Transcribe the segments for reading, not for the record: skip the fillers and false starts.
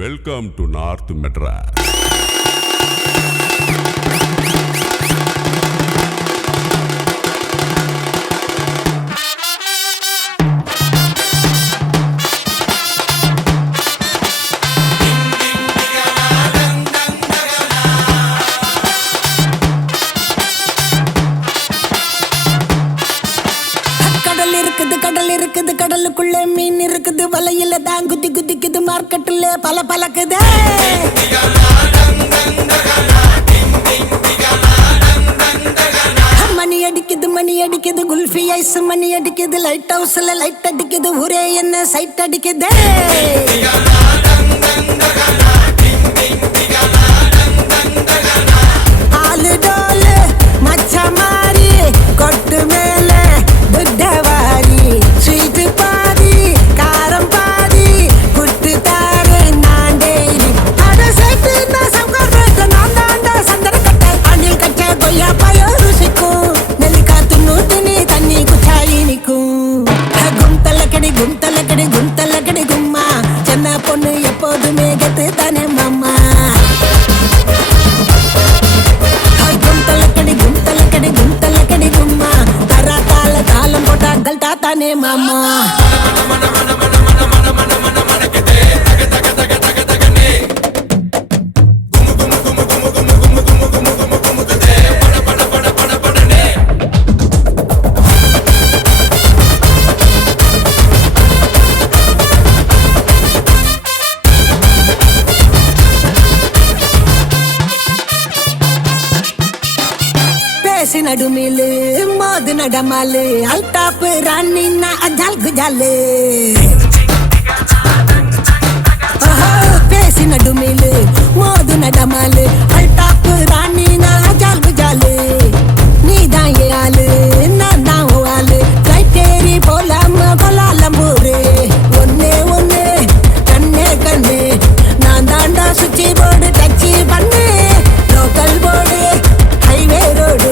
Welcome to north Madras. கடலுக்குள்ள மீன் இருக்குது, வலையில தான் குதி குதிக்குது, மார்க்கெட்டுல பல பழக்குது. மணி அடிக்குது குல்ஃபி ஐஸ் மணி அடிக்குது, லைட் ஹவுஸ்ல லைட் அடிக்குது, ஊரே என்ன சைட் அடிக்குது. ஆளு டோலு மச்ச மாறி கொட்டு மேல புட்டவாரி, ஸ்வீட் பாதி காரம் பாதி புட்டு தாரு நான் டெய்லி. அட சேர்த்து நான் சங்கர்றது நான் தாண்டா சந்தன கட்ட, அணில் கட்ட கொய்யா பாயோ ருசிக்கும், நெல்லிக்கா துண்ணு தினி தண்ணி குச்சாயி நிக்கும். கும்தல கடி கும்மா, சின்ன பொண்ணு எப்போதுமே கெத்து தானே மாமா. கும்தல கடி கும்மா, தரா தாளம் போட்டா கல்டா தானே மாமா. நடுமிலு மோது நடமாலு, அல்டாப்பு ராணி நான் அஜால் குஜாலு. பேசி நடுமிலு மோது நடமாலு, அல்டாப்பு ராணி நான் அஜால் குஜாலு. நீ தான் ஏ ஆளு நான் தான் ஓ ஆளு, ஃப்ளைட் ஏறி போலாம கொலாலம்பூரு. ஒன்னே ஒன்னு கண்ணே கண்ணு, நான் தாண்டா சுச்சி போர்டு டச்சு பண்ணு. லோக்கல் போர்டு ஹைவே ரோடு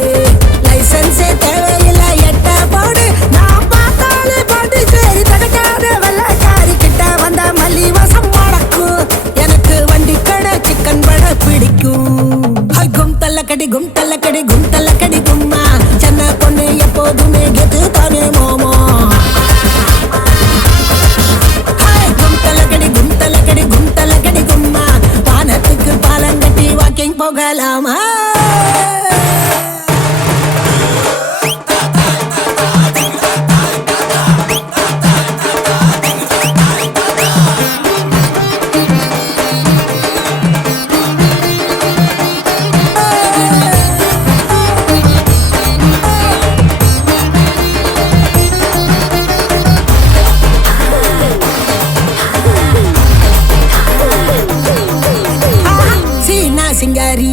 லைசன்ஸே தேவையில்லை எட்ட போடு. நான் பார்த்தாலே பாட்டு சரி தடுக்காத வெள்ளக்காரி கிட்ட வந்த மல்லி வசம் முடக்கும், எனக்கு வண்டி கடை சிக்கன் பட பிடிக்கும். கும்தல கடி கும்மா, சின்ன பொண்ணு எப்போதுமே கெத்து தானே மாமா. கும்தல கடி கும்மா, வானத்துக்கு பாலங்கட்டி வாக்கிங் போகலாமா. சிங்காரி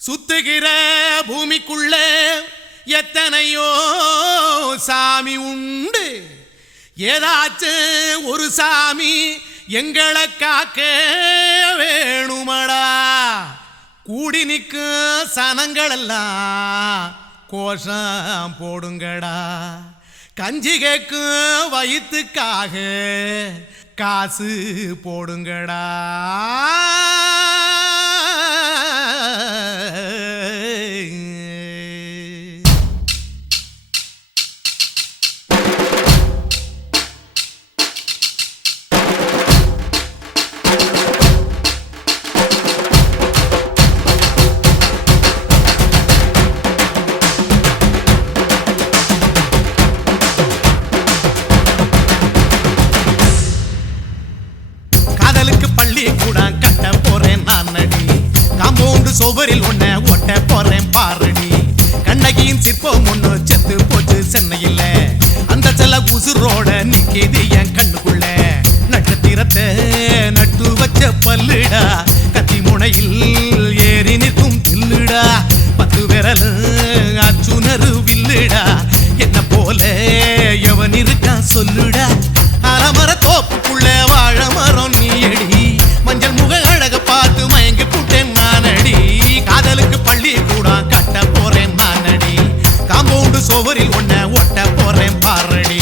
சுத்துகிற பூமிக்குள்ள எத்தனையோ சாமி உண்டு, ஏதாச்சும் ஒரு சாமி எங்களை காக்க வேணுமடா. கூடி நிற்கும் சனங்களெல்லாம் கோஷம் போடுங்கடா. கஞ்சி கேக்கும் வயிற்றுக்காக காசு போடுங்கடா. சோவரில் ஒன்ன ஒட்ட போறேன் பாரடி. கண்ணகியின் சிற்பம் ஒண்ணு செத்து போச்சு சென்னையில், அந்த செல்ல உசுரோட நிக்கிது என் கண்ணுக்குள்ள. நட்சத்திரத்தை நட்டு வச்ச பல்லுடா, கத்தி முனையில் ஏறி நிற்கும் தில்லுடா. 10 விரல் அச்சுணரு வில்லுடா, என்ன போல எவன் இருக்கா சொல்லுடா. அலமர தோப்புக்குள்ள வாழ மரம் நீயடி, மஞ்சள் முக அழக பார்த்து மயங்கி புட்டேன் நானடி. காதலுக்கு பள்ளி கூட கட்ட போறேன் நானடி, காம்பவுண்டு சோவரில் ஒன்ன ஒட்ட போறேன் பாரடி.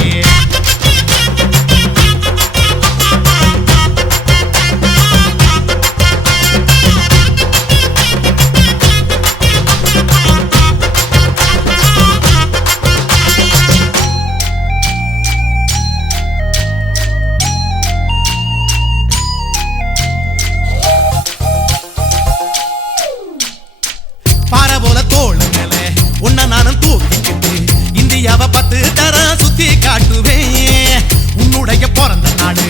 இந்தியாவை 10 தரம் சுத்தி காட்டுவேன். உன்னுடைய பிறந்த நாடு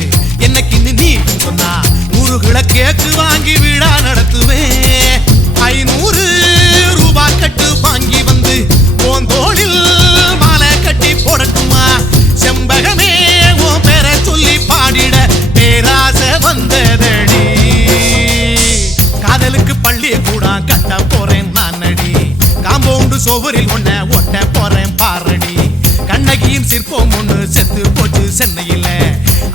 என்னைக்கு நீ சொன்னா 100 கிலோ கேக்கு வாங்கி விழா நடத்துவேன். 500 ரூபாய் கட்டு வாங்கி வந்து உன் தோளில் மாலை கட்டி போடட்டுமா. செம்பகமே உன் பேரை சொல்லி பாடிட பேராசை வந்ததடி. காதலுக்கு பள்ளி கூட கட்ட போறேன் நானடி, காம்பவுண்டு சோவரில் ஒன்ன ஒட்ட போறேன் பாரடி. கண்ணகியின் சிற்பம் ஒண்ணு செத்து போச்சு சென்னையில்,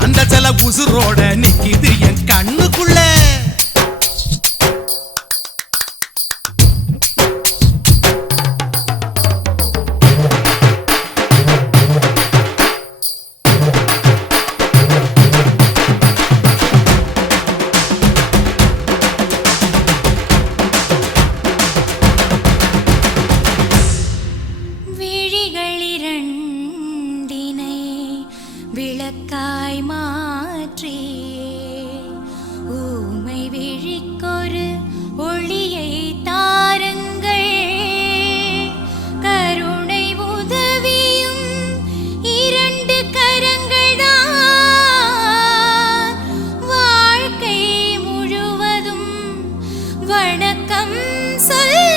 அந்த செல உசுரோட நிக்கிது என் கண்ணுக்குள்ள. விளக்காய் மாற்றி ஊமை விழிக்கொரு ஒளியை தாருங்கள். கருணை உதவியும் 2 கரங்கள்தான், வாழ்க்கை முழுவதும் வணக்கம் சொல்லுங்கள்.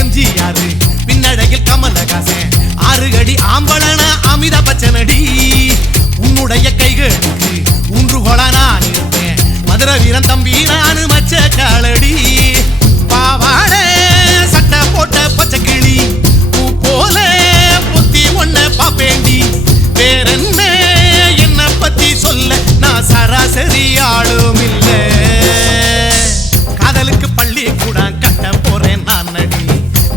எம்ஜிஆர் பின்னடையில் கமலஹாசன், 6 அடி ஆம்பளன அமிதாப் பச்சனடி. உன்னுடைய கைகளுக்கு ஊன்றுகோலா நான் இருப்பேன், மதுரை வீரன் தம்பி நானு மச்ச காலடி. பாவாட சட்டை போட்ட பச்சை கிளி பூ போல பொத்தி ஒன்ன பாப்பேண்டி. வேறென்ன என்ன பத்தி சொல்ல நான் சராசரி ஆளும் இல்ல. காதலுக்கு பள்ளி கூட கட்ட போறேன் நானடி,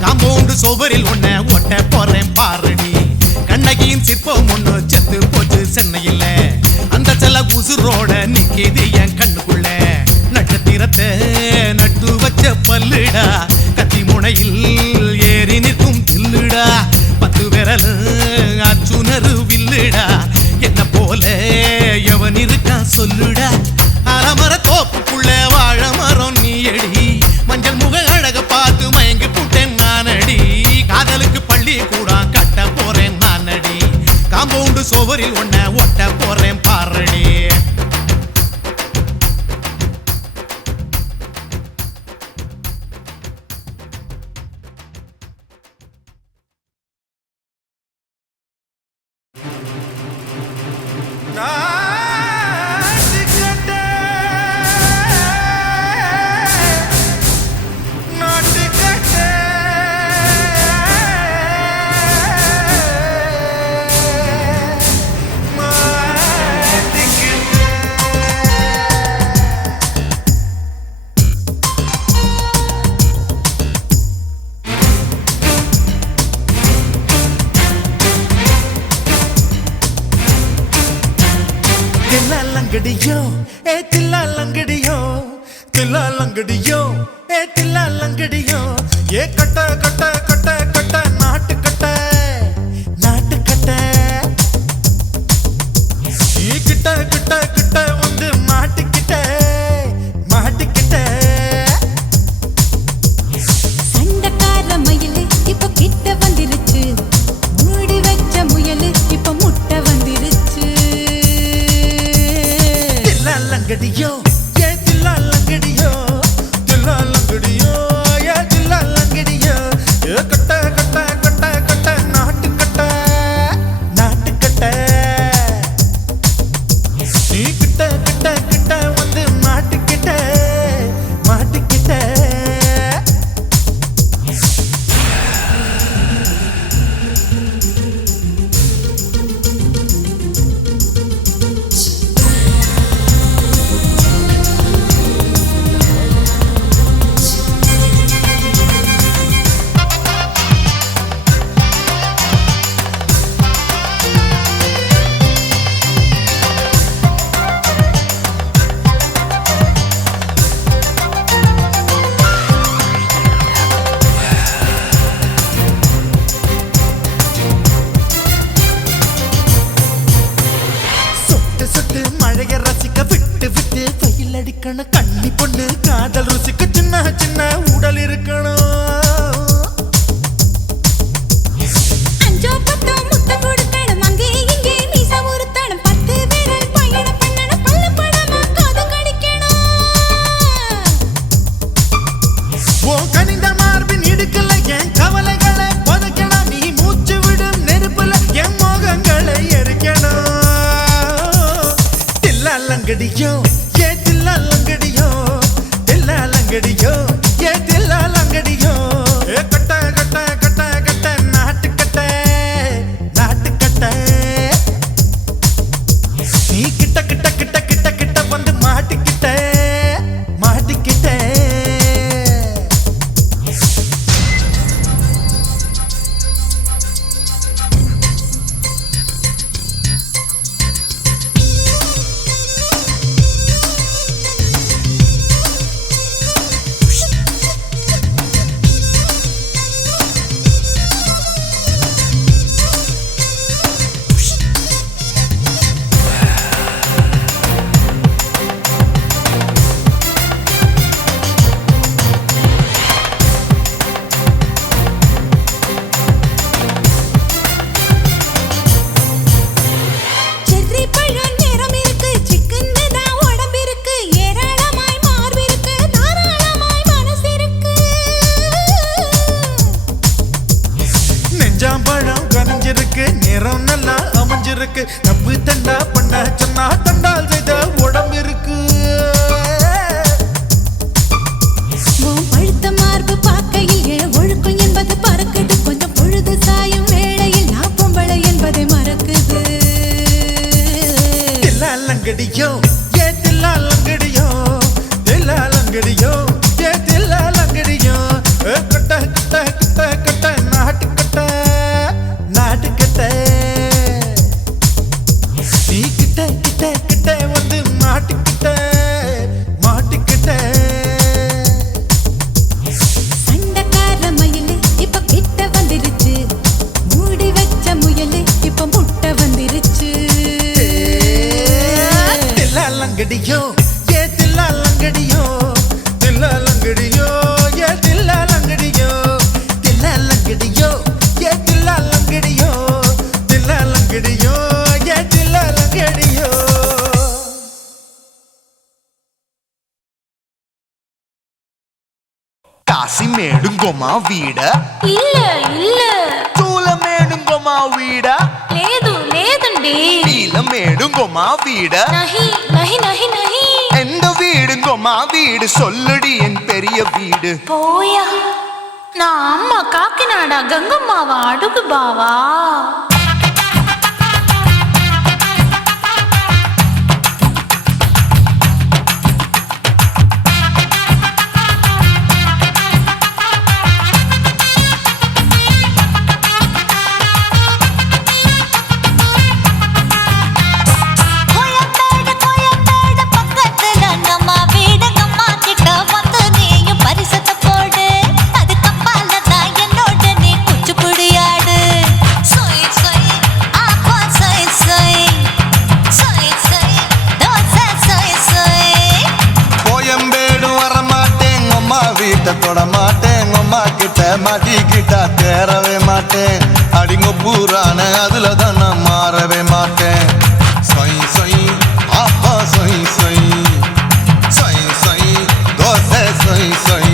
காம்பவுண்டு சோவரில் ஒன்ன ஒட்ட போறேன் பாரடி. கண்ணகியின் சிற்பம் ஒண்ணு செத்து போச்சு சென்னையில், அந்த செல உசுரோட நிக்கிது என் கண்ணுக்குள்ள. நட்சத்திரத்தை நட்டு வச்ச பல்லுடா, கத்தி முனையில் ஏறி நிற்கும் தில்லுடா. 10 விரல் அச்சுணரு வில்லுடா, என்ன போல எவன் இருக்கா சொல்லுடா. அலமர தோப்புக்குள்ள வாழ மரம் நீயடி, மஞ்சள் முக அழக பார்த்து மயங்கி புட்டேன் நானடி. காதலுக்கு லங்கடியோ ஏ தில்லா லங்கடியோ தில்லா லங்கடியோ ஏ தில்லா லங்கடியோ ஏ கட்ட கட்ட கட்ட கட்ட நாட்டு கட்ட நாட்டு கட்ட நீ கிட்ட கிட்ட கிட்ட வந்து மாட்டிக்கிட்ட மாட்டிக்கிட்ட சண்டக்கார மயிலு இப்ப கிட்ட வந்துருச்சு மூடி வச்ச முயலு இப்ப முட்டை வந்துருச்சு தில்லா லங்கடியோ ஏ தில்லா லங்கடியோ தில்லா லங்கடியோ ஏ தில்லா லங்கடியோ ஏ கட்ட கட்ட கட்ட கட்ட நாட்டு கட்ட நாட்டு கட்ட நீ கிட்ட கிட்ட கிட்ட வந்து மாட்டிக்கிட்ட மாட்டிக்கிட்ட சொட்டு சொட்டு மழைய ரசிக்க விட்டு விட்டு வெயில் அடிக்கணும் கண்ணி பொண்ணு காதல் ருசிக்க சின்ன சின்ன உடல் இருக்கணும் அஞ்சோ பத்தோ முத்தம் கொடுக்கணும் அங்கே இங்கே மீச உறுத்தணும் 10 விரல் பயணம் பண்ணணும் பல்ல படமா காது கடிக்கணும் ஓ கனிந்த மார்பின் இடுக்கல என் கவலைகளை புதைக்கணும் நீ மூச்சு விடும் நெருப்புல என் மோகங்களை எரிக்கணும் தில்லா லங்கடியோ ஏ தில்லா லங்கடியோ தில்லா லங்கடியோ ஏ தில்லா லங்கடியோ ஏ கட்ட கட்ட கட்ட கட்ட நாட்டு கட்ட நாட்டு கட்ட நீ கிட்ட கிட்ட கிட்ட கிட்ட கிட்ட வந்து மாட்டிக்கிட்ட மாட்டிக்கிட்ட செர்ரி பழம் நிறம் இருக்கு சிக்கன்னு தான் உடம்பு இருக்கு ஏராளமாய் மார்பு இருக்கு தாராளமாய் மனசு இருக்கு நெஞ்சாம்பழம் கனிஞ்சிருக்கு நிறம் நல்லா அமைஞ்சிருக்கு தப்பு தண்டா பண்ண சொன்னா தண்டால் செய்த உடம்பு இருக்கு உன் பழுத்த மார்பு பார்க்கையில் என் ஒழுக்கம் என்பது பறக்குது கொஞ்சம் பொழுது சாயும் வேளையில் நான் பொம்பளை என்பதை மறக்குது தில்லா லங்கடியோ ஏ தில்லா லங்கடியோ தில்லா லங்கடியோ ஏ தில்லா லங்கடியோ ஏ கட்ட கட்ட கட்ட கட்ட நாட்டு கட்ட நாட்டு கட்ட நீ கிட்ட கிட்ட கிட்ட வந்து மாட்டிக்கிட்ட மாட்டிக்கிட்ட சண்டக்கார மயிலு இப்ப கிட்ட வந்துருச்சு மூடி வச்ச முயலு இப்ப முட்டை வந்துருச்சு தில்லா லங்கடியோ ஏ தில்லா லங்கடியோ தில்லா லங்கடியோ ஏ தில்லா லங்கடியோ தில்லா லங்கடியோ ஏ தில்லா லங்கடியோ தில்லா லங்கடியோ ஏ தில்லா லங்கடியோ కాశీమేడుంగొమా వీడ இல்ல இல்ல తూలమేడుంగొమా వీడ లేదు లేదండి నీలమేడుంగొమా వీడ நஹி நஹி நஹி நஹி எந்த வீடுங்கொமா வீடு சொல்லுடி என் பெரிய வீடு போயா நான் அம்மா காக்கிநாடா கங்கம்மாவா அடுகு பாவா கோயம்பேடு கோயம்பேடு மாட்டேன் அம்மா கிட்ட மாட்டிக்கிட்டா தேரவே மாட்டேன் அடிங்க பூரான அதுல தான் நான் மாறவே மாட்டேன் சொய் சொய் அப்பா சொய் சொய் சொய் சொய் தோசை சொய் சொய்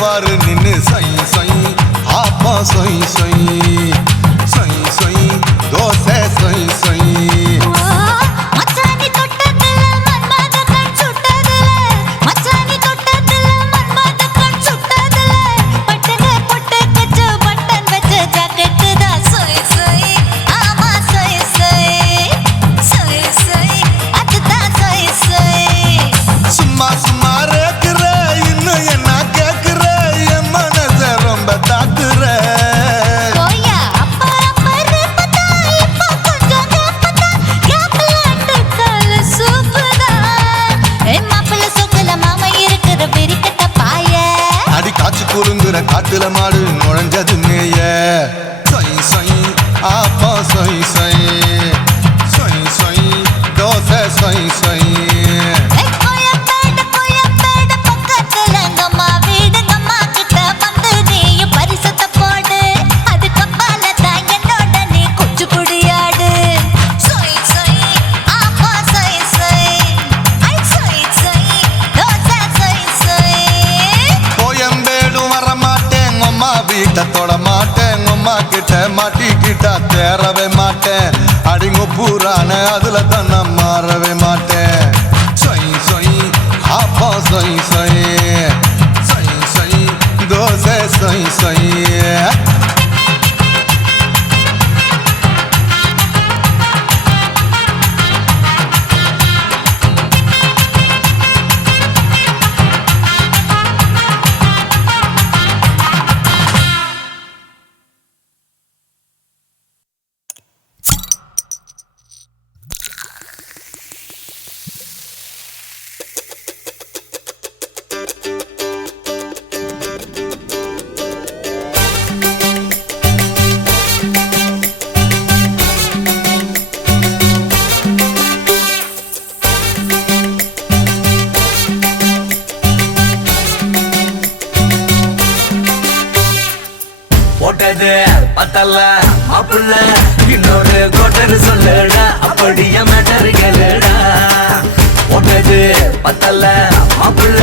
பாரு நின்னு சொய் சொய் ஆப்பா சொய் சொய் சொய் சொய் தோசை சொய் சொய் காட்டுல மாடு நுழைஞ்சது மேய சொய் சொய் ஆப்பா சொய் சொய் சொய் சொய் தோசை சொய் சொய் தொட மாட்டேன் அம்மா கிட்ட மாட்டிக்கிட்டா தேரவே மாட்டேன் அடிங்க பூரான அதுல தான் நான் மாறவே மாட்டேன் சொய் சொய் ஆப்பா சொய் சொய் சொய் சொய் தோசை சொய் சொய் பத்தல்ல மாப்புள்ள இன்னொரு கோட்டர் சொல்லுடா அப்படிய மேட்டர் கேளுடா ஒட்டது பத்தல்ல மாப்புள்ள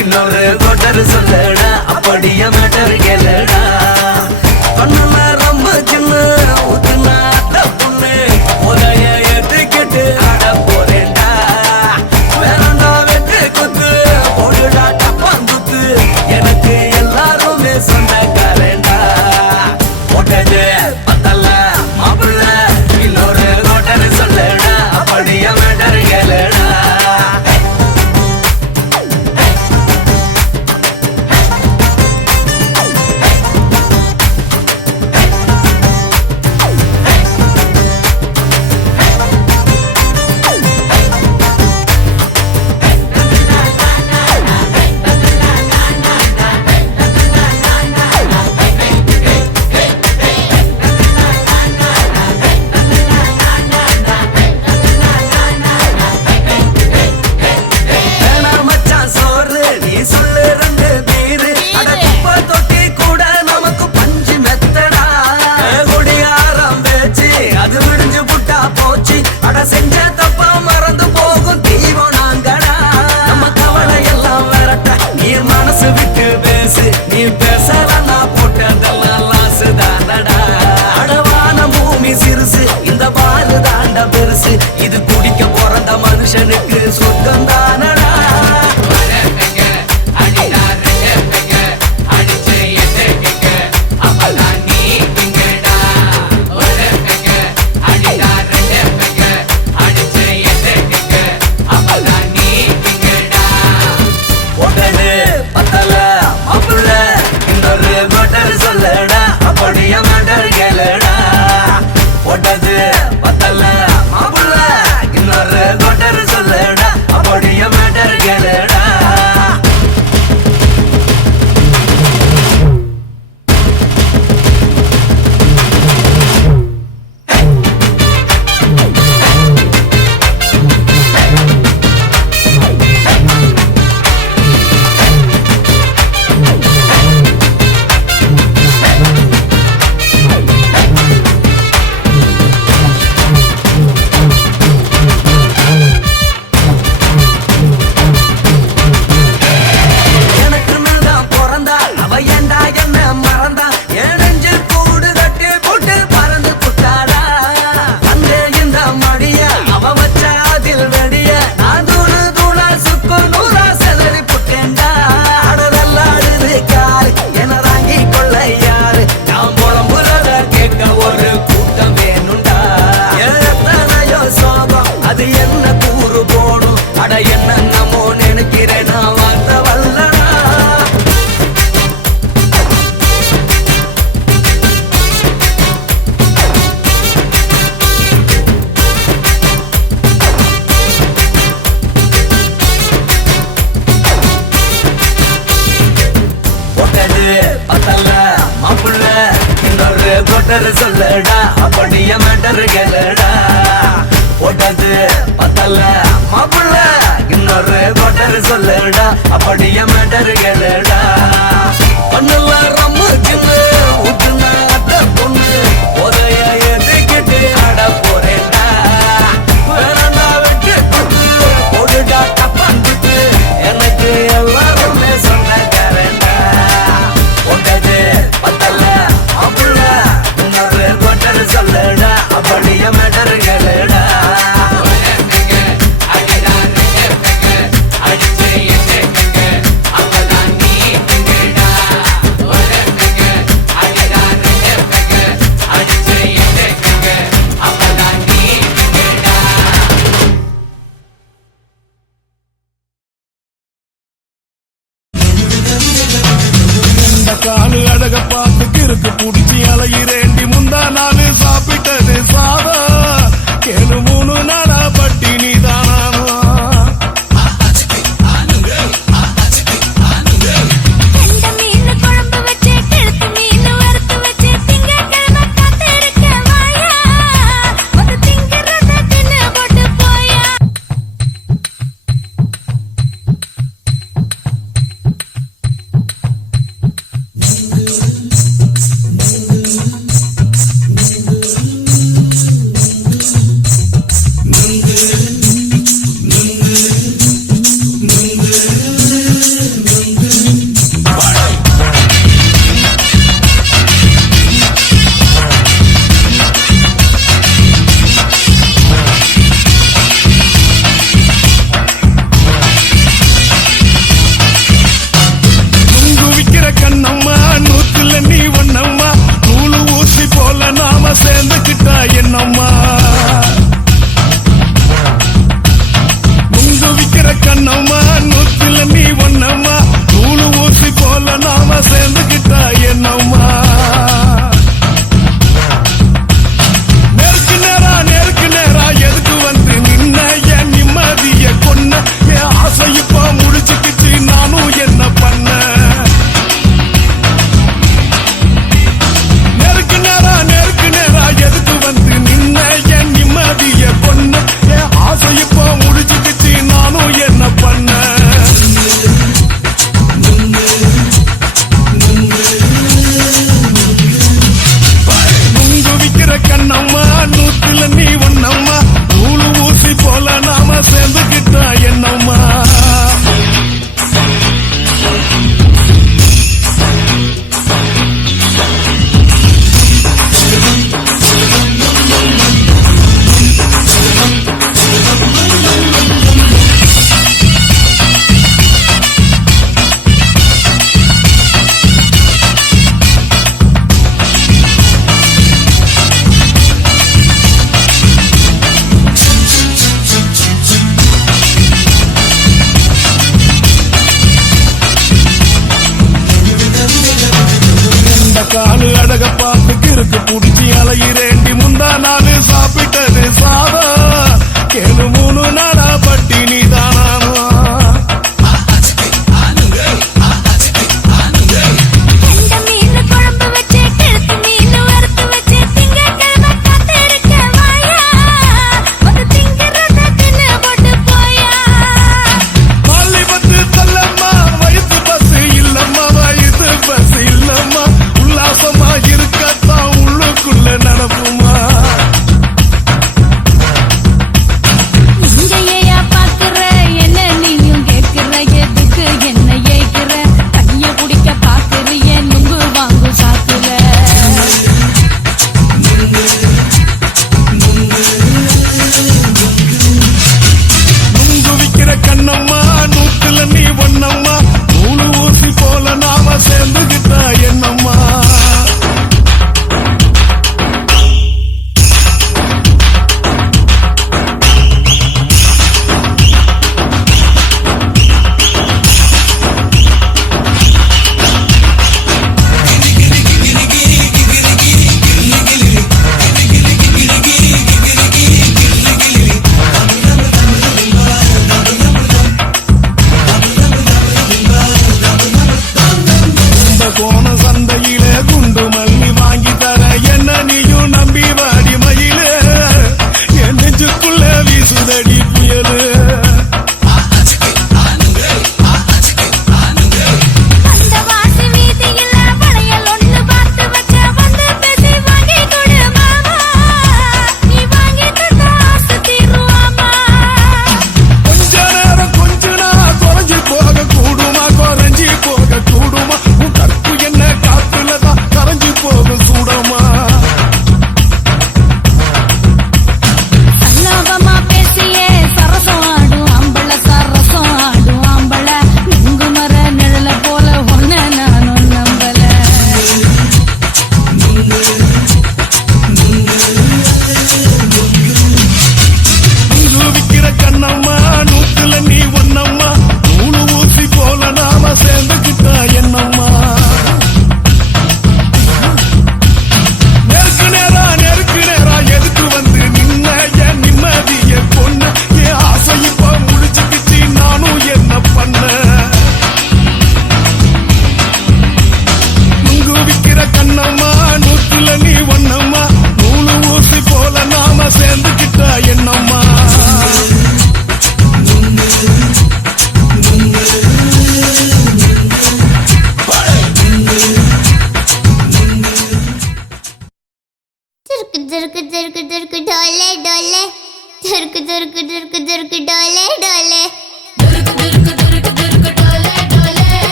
இன்னொரு கோட்டர் சொல்லுடா அப்படிய மேட்டர் கேளுடா கண்ணுல ரொம்ப சின்ன ஊத்துனா பொண்ணு உதய ஏத்துக்கிட்டு ஆட போறேன்டா வேறண்டா நினைக்கிறேன் நான் வார்த்தை வல்லடா. பத்தல்ல மாப்புள்ள இன்னொரு கொட்டரு சொல்லடா அப்படிய மேட்டரு கேளுடா. போட்டது பத்தல்ல மாப்புள்ள இன்னொரு கொட்டரு சொல்லடா அப்படிய மேட்டரு கேளுடா. பண்ணல ரம்மு சின்ன ஊத்துன அத்த பொண்ணு உதய எதுக்கிட்டு ஆட போறேன்டா. வேணா வெட்டு கொண்டு போடுடா தப்பாந்துட்டு எனக்கு எல்லாருமே சொன்ன தரேன்டா. போட்டது பத்தல்ல மாப்புள்ள இன்னொரு கொட்டரு சொல்லடா அப்படிய மேட்டரு கேளுடா. காலு அழக பார்த்து கிறுக்கு புடிச்சி அலையிறேண்டி. முந்தா நாள் சாப்பிட்டது சாதா கேளு 3 நாளா பட்டினி தானா.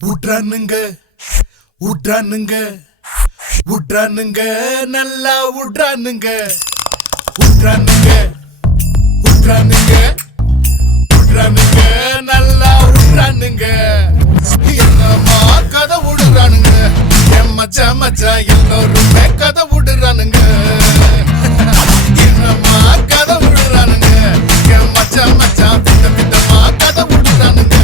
உட்றானுங்க உட்றானுங்க உட்றானுங்க நல்லா உட்றானுங்க உட்றானுங்க உட்றானுங்க உட்றானுங்க நல்லா உட்றானுங்க என்னம்மா கதை விடுறானுங்க என் மச்சான் மச்சான் எல்லோருமே கதை விடுறானுங்க என்னம்மா கதை விடுறானுங்க என் மச்சான் மச்சான் வித்த வித்தமா கதை விடுறானுங்க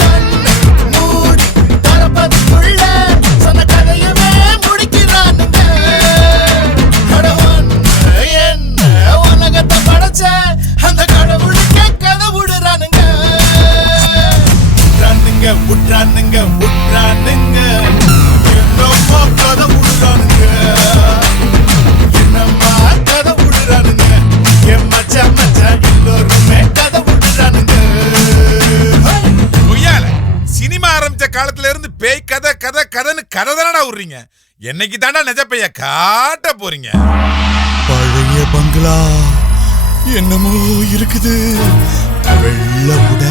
கண்ணு மூடி தரப்பதுக்குள்ள சொன்ன கதையவே முடிக்கிறானுங்க கடவுள் என்ன உலகத்தை படைச்ச அந்த கடவுளுக்கே கதை விடுறானுங்க விட்றானுங்க விட்றானுங்க என்னம்மா கதை விடுறானுங்க என்னம்மா கதை விடுறானுங்க என் மச்சான் மச்சான் எல்லோருமே கதை விடுறானுங்க சினிமா ஆரம்பிச்ச காலத்துல இருந்து பேய் கதை கதை கதைன்னு கதை தானடா விடுறீங்க. என்னைக்கு தாண்டா நிஜ பேய காட்ட போறீங்க? பழைய பங்களா என்னமோ இருக்குது, வெள்ள உட,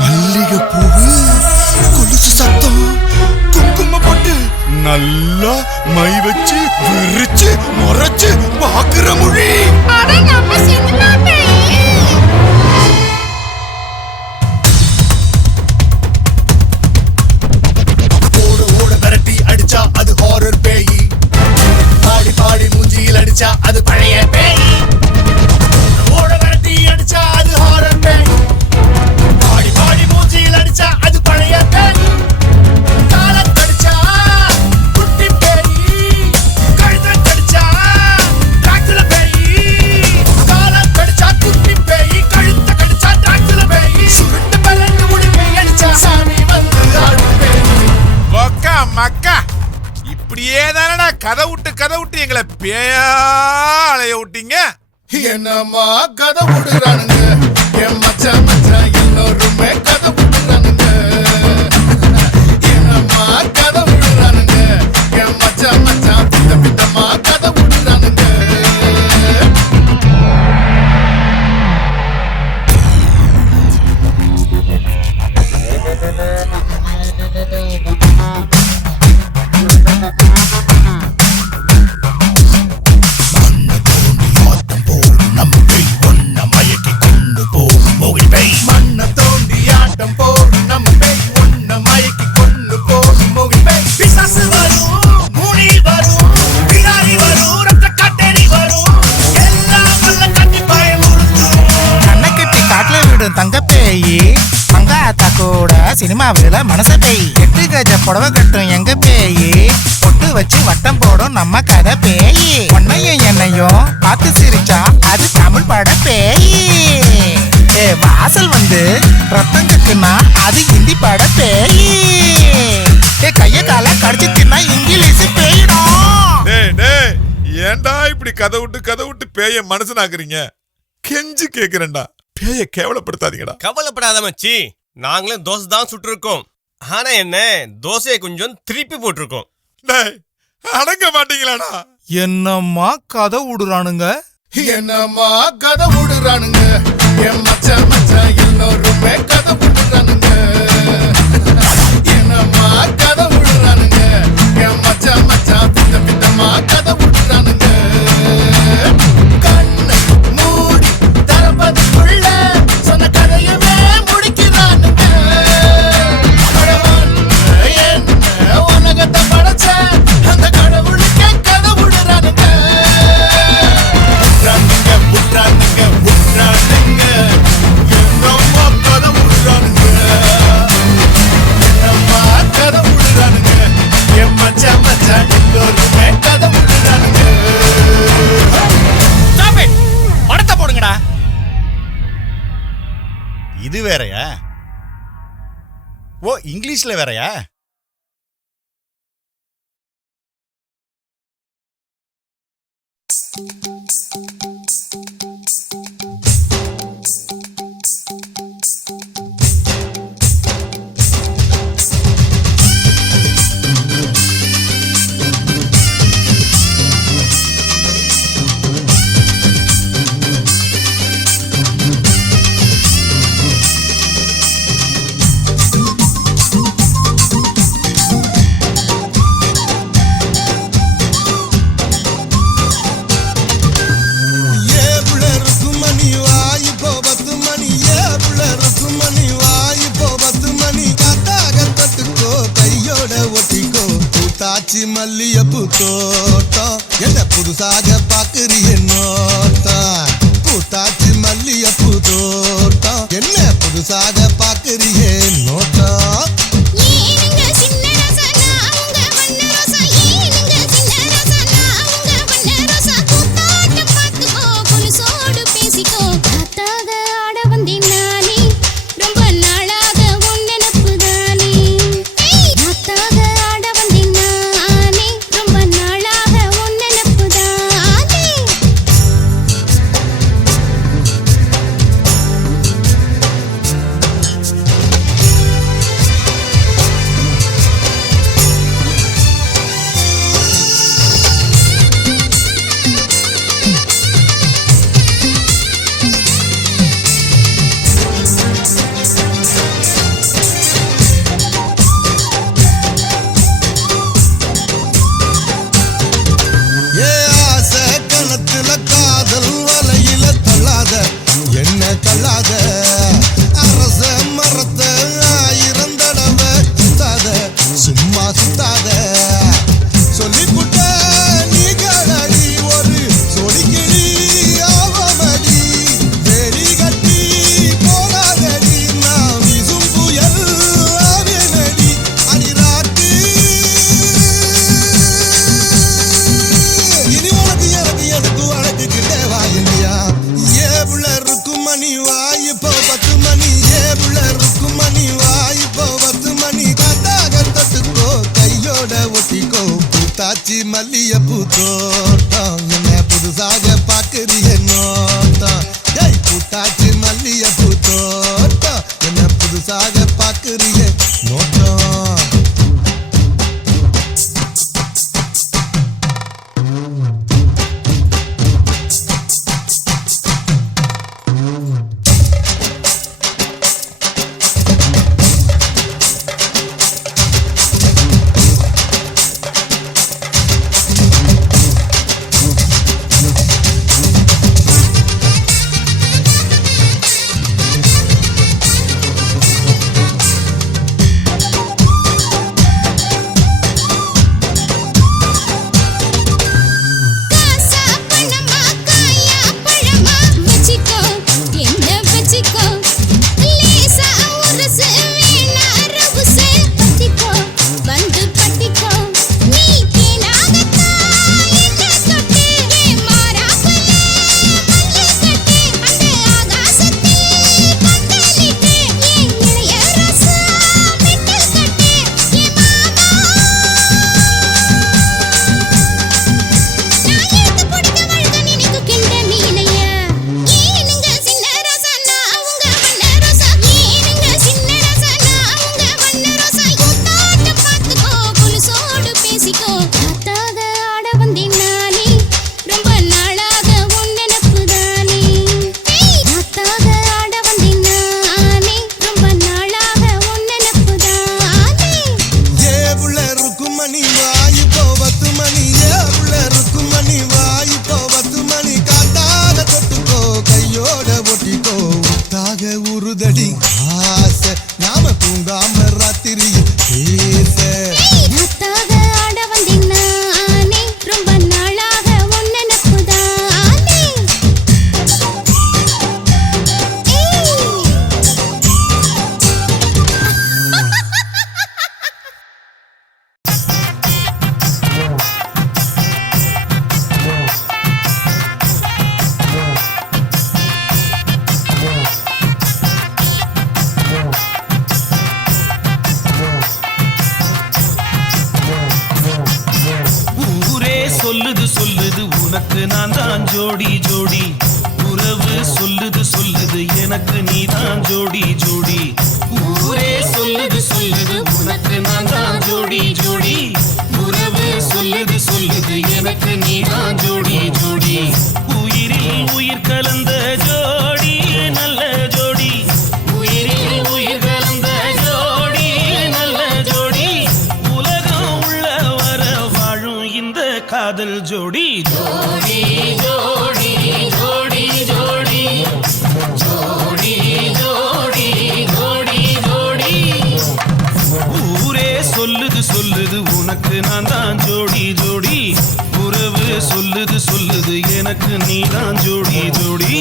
மல்லிகை பூவு, கொலுசு சத்தம், குங்கும போட்டு நல்லா மை வச்சு விரிச்சு முறைச்சு பாக்குற மொழி. அடிச்சா அது ஹாரர் பேயி, பாடி பாடி மூஞ்சியில் அடிச்சா அது பழைய பேயி. ஓட விரட்டி அடிச்சா அது ஹாரர் பேய், பாடி பாடி மூஞ்சியில் அடிச்சா அது பழைய பேய். கால கடிச்சா குட்டி பேயி, கழுத கடிச்சா டிராக்குலா பேயி. கால கடிச்சா குட்டி பேயி, கழுத்த கடிச்சா டிராக்குலா பேயி. சுருட்டு பலன்னு முடிப்பை அடிச்சா சாமி வந்து ஆடு பேயி. மக்கா மக்கா இப்படியே தானடா கதை விட்டு எங்களை பேயா அலைய விட்டீங்க. என்னம்மா கதை விடுறானுங்க என் மச்சான் மச்சான் எல்லோருமே கதை விடுறானுங்க. என்னம்மா கதை விடுறானுங்க என் மச்சான் மச்சான் பித்த பித்தமா கதை விடுறானுங்க. மண்ண தோண்டி ஆட்டம் போடு நம்ம பேய் ஒன்ன மயக்கி கொண்டு போடும் மோகில் பேய். பிசாசு வரும், மூடி வரும், பிடாரி வரும், ரத்த கட்டேரி வரும், எல்லாம் வல்ல கட்டி பயமுறுத்தும். கண்ணை கட்டி காட்டுல விடும் தங்க பேயி, மங்காத்தா கூட சினிமாவில மனச பேய். 8 கஜ புடவை கட்டும் எங்க பேயி, பொட்டு வச்சு வட்டம் போடும் நம்ம கதை பேயி. உன்னையும் என்னையும் பார்த்து சிரிச்சா அது தமிழ் பட பேயி. வாசல் வந்து ரத்தம் கட்டுனா அது ஹிந்தி பட பேயி. கைய கால கடிச்சு தின்னா இங்கிலீஷ் பேயிடும். டேய் டேய் ஏன்டா இப்படி கதை விட்டு பேய மனசனாக்குறீங்க? கெஞ்சு கேக்குறேன்டா, பேய கேவலப்படுத்தாதீங்கடா. கவலைப்படாத மச்சி, நாங்களும் தோசை தான் சுட்டிருக்கோம். ஆனா என்ன, தோசையை கொஞ்சம் திருப்பி போட்டிருக்கோம். டேய் அடங்க மாட்டீங்களாடா? என்னம்மா கதை விடுறானுங்க என்னம்மா கதை விடுறானுங்க என் மச்சான் மச்சான் எல்லோருமே கதை விடுறானுங்க. என்னம்மா கதை விடுறானுங்க என் மச்சான் மச்சான் பித்த பித்தமா கதை விடுறானுங்க. கண்ணு மூடி தரப்பதுக்குள்ள சொன்ன கதையவே முடிக்கிறானுங்க. கடவுள் என்ன உலகத்தை படைச்ச அந்த கடவுளுக்கே கதை விடுறானுங்க. விட்றானுங்க விட்றானுங்க என்னம்மா கதை விடுறானுங்க. என்னம்மா கதை விடுறானுங்க என் மச்சான் மச்சான் எல்லோருமே கதை விடுறானுங்க. படத்தை போடுங்கடா. இது வேறயா? ஓ, இங்கிலீஷ்ல வேறயா? பூத்தாச்சி மல்லியப்பூ தோட்டம் என்ன புதுசாக பாக்குறிய நோட்டம் பூத்தாச்சி மல்லியப்பூ தோட்டம் என்ன புதுசாக பாக்குறிய நோட்டம் பூத்தாச்சி மல்லியப்பூ தோட்டம் என்ன புதுசாக பாக்குறிய நோட்டம் பூத்தாச்சி மல்லியப்பூ தோட்டம் என்ன புதுசாக பாக்குறிய நோட்டம் உருதடி ஆசை நாம தூங்காம ராத்திரியில் பேச ஆட வந்தேன் நானே ரொம்ப நாளாக உன் நினைப்புதானே சொல்லுது உனக்கு நான் தான் ஜோடி ஜோடி உறவு சொல்லுது எனக்கு நீ தான் ஜோடி ஜோடி ஊரே சொல்லுது உனக்கு நான் தான் ஜோடி ஜோடி உறவு சொல்லுது எனக்கு நீ தான் ஜோடி ஜோடி உயிரில் உயிர் கலந்த ஜோடி நல்ல ஜோடி உயிரில் உயிர் கலந்த ஜோடி நல்ல ஜோடி உலகம் உள்ள வர வாழும் இந்த காதல் ஜோடி ஜோடி ஜோடி ஜோடி ஜோடி ஜோடி ஜோடி ஜோடி ஜோடி ஊரே சொல்லுது உனக்கு நான் தான் சொல்லுது சொல்லுது எனக்கு நீதான் ஜோடி ஜோடி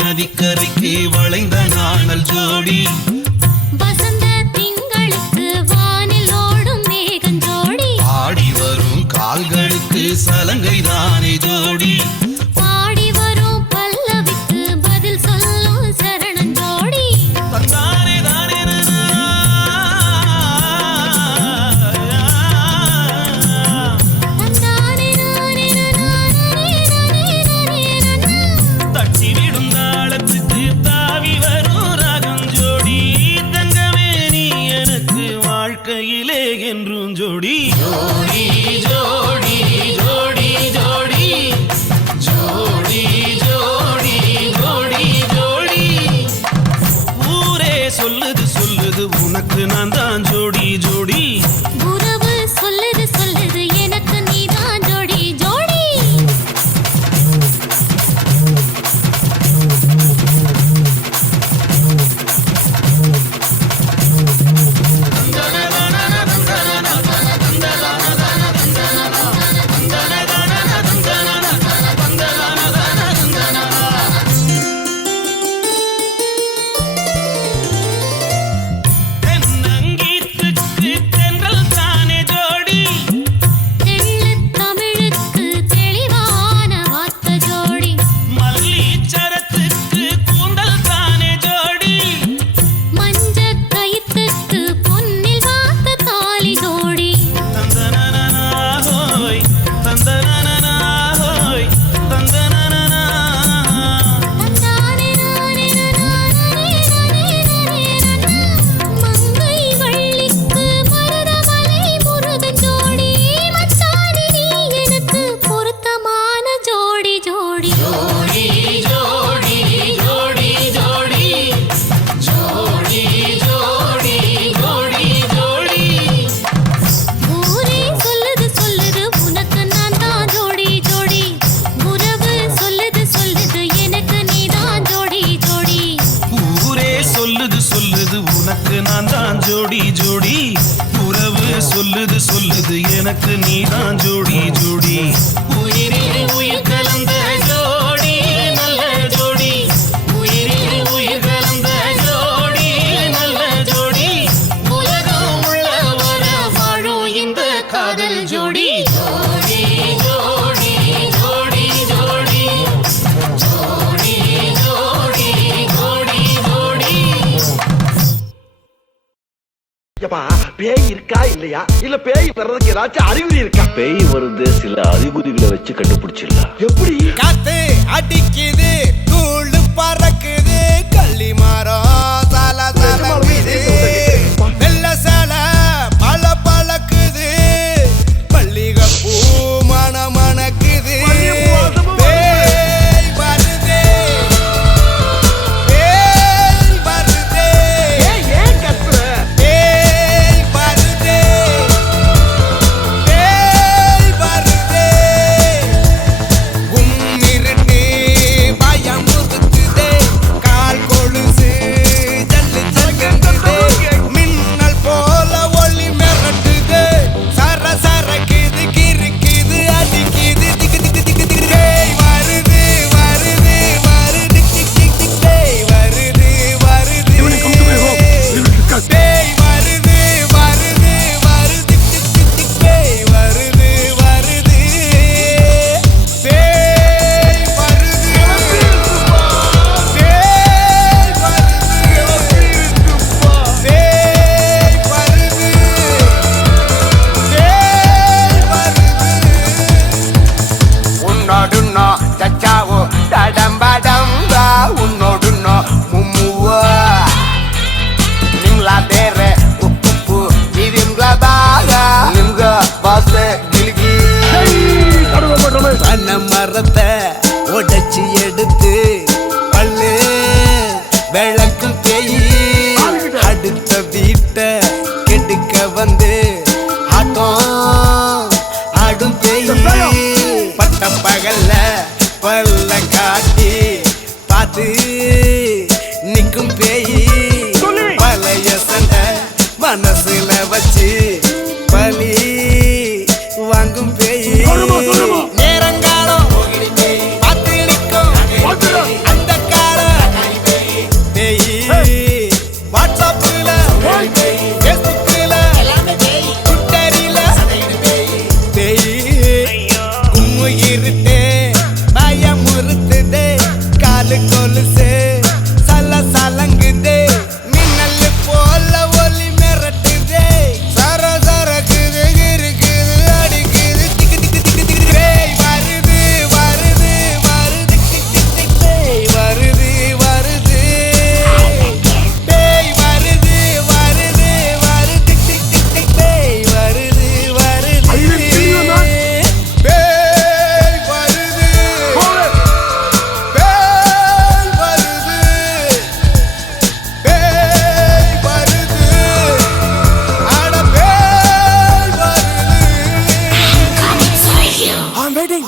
நதிக்கரைக்கு வளைந்த நாணல் ஜோடி வசந்த திங்களுக்கு வானில் ஓடும் மேகம் ஜோடி ஆடி வரும் கால்களுக்கு சலங்கை தானே ஜோடி பாடி வரும் பல்லவிக்கு பதில் சொல்லும் சரணம் ஜோடி தானே தானே தட்டி விடும் தாளத்துக்கு தாவி வரும் ராகம் ஜோடி தங்கமே நீ எனக்கு வாழ்க்கையிலே என்றும் ஜோடி ஜோடி ஜோடி ஜோடி ஜோடி ஜோடி ஜோடி ஜோடி ஜோடி ஊரே சொல்லுது சொல்லுது உனக்கு நான் தான் ஜோடி ஜோடி உறவு சொல்லுது சொல்லுது எனக்கு நீதான் ஜோடி ஜோடி தென்னங்கீற்றுக்கு தென்றல் தானே ஜோடி தெள்ளத் தமிழுக்கு தெளிவான வார்த்தை ஜோடி மல்லீச்சரத்துக்கு கூந்தல் தானே ஜோடி மஞ்சக் கயித்துக்கு பொன்னில் வார்த்த தாலி ஜோடி தந்தனனனா ஹோய் தந்தனனனா ஹோய் தந்தனனனா தந்தானே நானே நானே மங்கை வள்ளிக்கு மருதமலை முருகன் ஜோடி மச்சானே நீ எனக்கு பொருத்தமான ஜோடி ஜோடி ஜோடி ஜோடி ஜோடி ஜோடி ஜோடி ஜோடி ஜோடி ஜோடி ஊரே சொல்லுது சொல்லுது உனக்கு நான் தான் ஜோடி ஜோடி உறவு சொல்லுது சொல்லுது எனக்கு நீதான் ஜோடி ஜோடி ஊரே சொல்லுது சொல்லுது உனக்கு நான் தான் ஜோடி ஜோடி உறவு சொல்லுது சொல்லுது எனக்கு நீதான் ஜோடி ஜோடி உயிரில் உயிர் கலந்த ஜோடி நல்ல ஜோடி உயிரில் உயிர் கலந்த ஜோடி நல்ல ஜோடி உலகம் உள்ள வர வாழும் இந்த காதல் ஜோடி ஜோடி ஜோடி ஜோடி ஜோடி ஜோடி ஜோடி ஜோடி ஜோடி ஏப்பா, பேய் இருக்கா இல்லையா இல்ல பேய் வர்றதுக்கு ஏதாச்சும் அறிகுறி இருக்கா? பேய் வருது சில அறிகுறிகளை வச்சு கண்டுபிடிச்சிடலாம். எப்படி? காத்து அடிக்குது தூள் பறக்குது கள்ளி மரம் சால சாலக்குது வெள்ள சால பல பழக்குது பள்ளிக பூ மன மணக்குது பேய் வருதே பேய் வருதே ஏன் கத்துற? பேய் வருதே பேய் வருதே கும்மிருட்டு பயம் முறுக்குதே ஆடும் பேய் அடுத்த வீட்டை கெடுக்க வந்து ஆட்டம் ஆடும் பேய் பட்ட பகல்ல பல்ல காட்டி பார்த்து நிக்கும் பேய் பழைய சண்டை மனசுல வச்சு பலி வாங்கும் பேய் நேரங்காலம் பார்த்து நிற்கும் அந்த கால பேய் வாட்ஸ்அப்ல ஃபேஸ்புக்ல ட்விட்டரில பேய் கும்மு இருட்டே பயம் முறுத்துதே காலு கொலுசு சல சலங்குதே மின்னல் போல ஒலி மிரட்டுதே சர சரக்குது இருக்குது அடிக்குது திக்கு திக்கு திக்கு திக்கு பேய் வருது வருது வருது திக் திக் திக் பேய் வருது வருது பேய் வருது வருது வருது திக் திக் திக் திக் பேய் வருது வருது பேய் வருது பேய் வருது பேய் வருது அட பேய் வருது I'm waiting.